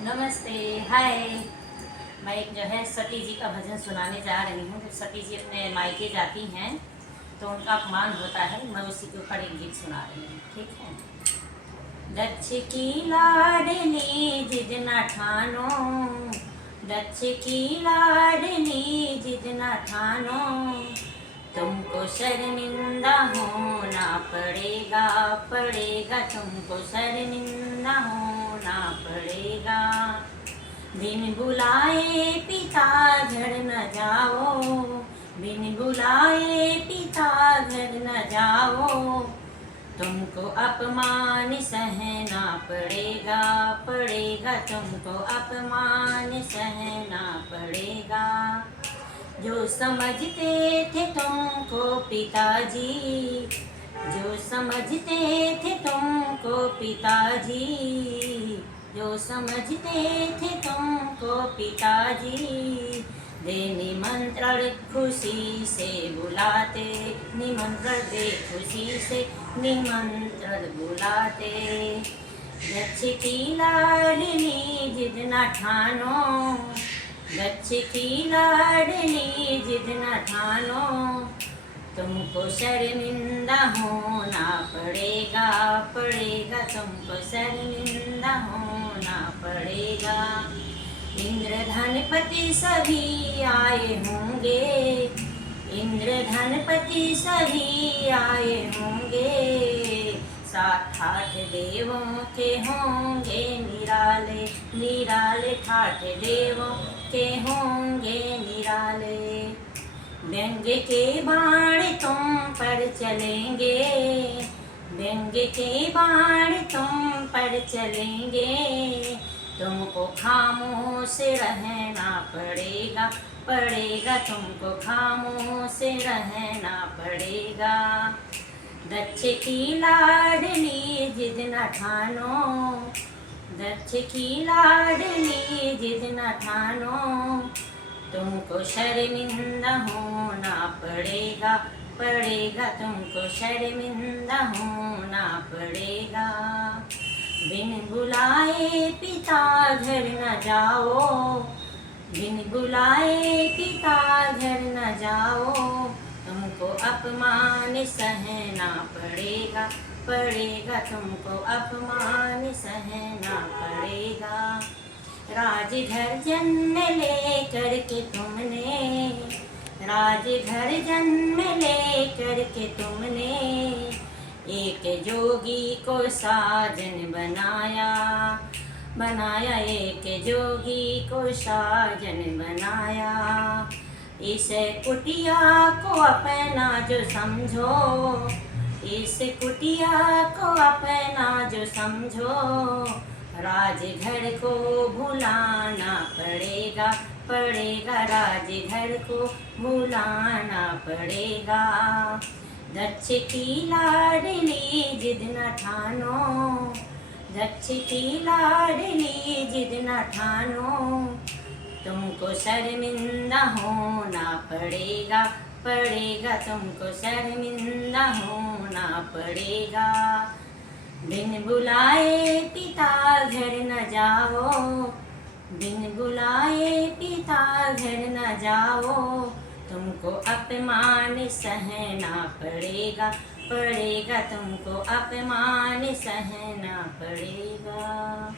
नमस्ते। हाय। मैं एक जो है सती जी का भजन सुनाने जा रही हूँ। जब सती जी अपने मायके जाती हैं तो उनका अपमान होता है। मैं उसी के ऊपर एक गीत सुना रही हूँ, ठीक है। दक्ष की लाडली जिद न ठानो, दक्ष की लाडली जिद न ठानो, तुमको शर्मिंदा होना पड़ेगा, पड़ेगा तुमको शर्मिंदा होना पड़ेगा। बिन बुलाए पिता घर न जाओ, बिन बुलाए पिता घर न जाओ, तुमको अपमान सहना पड़ेगा, पड़ेगा तुमको अपमान सहना पड़ेगा। जो समझते थे तुमको पिताजी, जो समझते थे तुमको पिताजी, जो समझते थे तुमको पिताजी, दे निमंत्रण खुशी से बुलाते, निमंत्रण दे खुशी से निमंत्रण बुलाते। दक्ष की लाडली जिद न ठानो, दक्ष की लाडली जिद न ठानो, तुमको शर्मिंदा होना पड़ेगा, पड़ेगा तुमको शर्मिंदा होना पड़ेगा। इंद्रधनपति सभी आए होंगे, इंद्रधनपति सभी आए होंगे, साथ ठाठ देवों के होंगे निराले, निराले ठाठ देवों के होंगे निराले। व्यंग के बाण तुम पर चलेंगे, व्यंग के बाण तुम पर चलेंगे, तुमको खामोश रहना पड़ेगा, पड़ेगा तुमको खामोश रहना पड़ेगा। दक्ष की लाडली जिद न ठानो, दक्ष की लाडली जिद न ठानो, तुमको शर्मिंदा होना पड़ेगा, पड़ेगा तुमको शर्मिंदा होना पड़ेगा। बिन बुलाए पिता घर न जाओ, बिन बुलाए पिता घर न जाओ, तुमको अपमान सहना पड़ेगा, पड़ेगा तुमको अपमान सहना पड़ेगा। राजघर जन्म ले करके तुमने, राजघर जन्म ले करके तुमने, एक जोगी को साजन बनाया, बनाया एक जोगी को साजन बनाया। इस कुटिया को अपना जो समझो, इस कुटिया को अपना जो समझो, राजघर को भुलाना पड़ेगा, पड़ेगा राजघर को भुलाना पड़ेगा। दक्ष की लाडली जिद न ठानो, दक्ष की लाडली जिद न ठानो, तुमको शर्मिंदा होना पड़ेगा, पड़ेगा तुमको शर्मिंदा होना पड़ेगा। बिन बुलाए पिता घर न जाओ, बिन बुलाए पिता घर न जाओ, तुमको अपमान सहना पड़ेगा, पड़ेगा तुमको अपमान सहना पड़ेगा।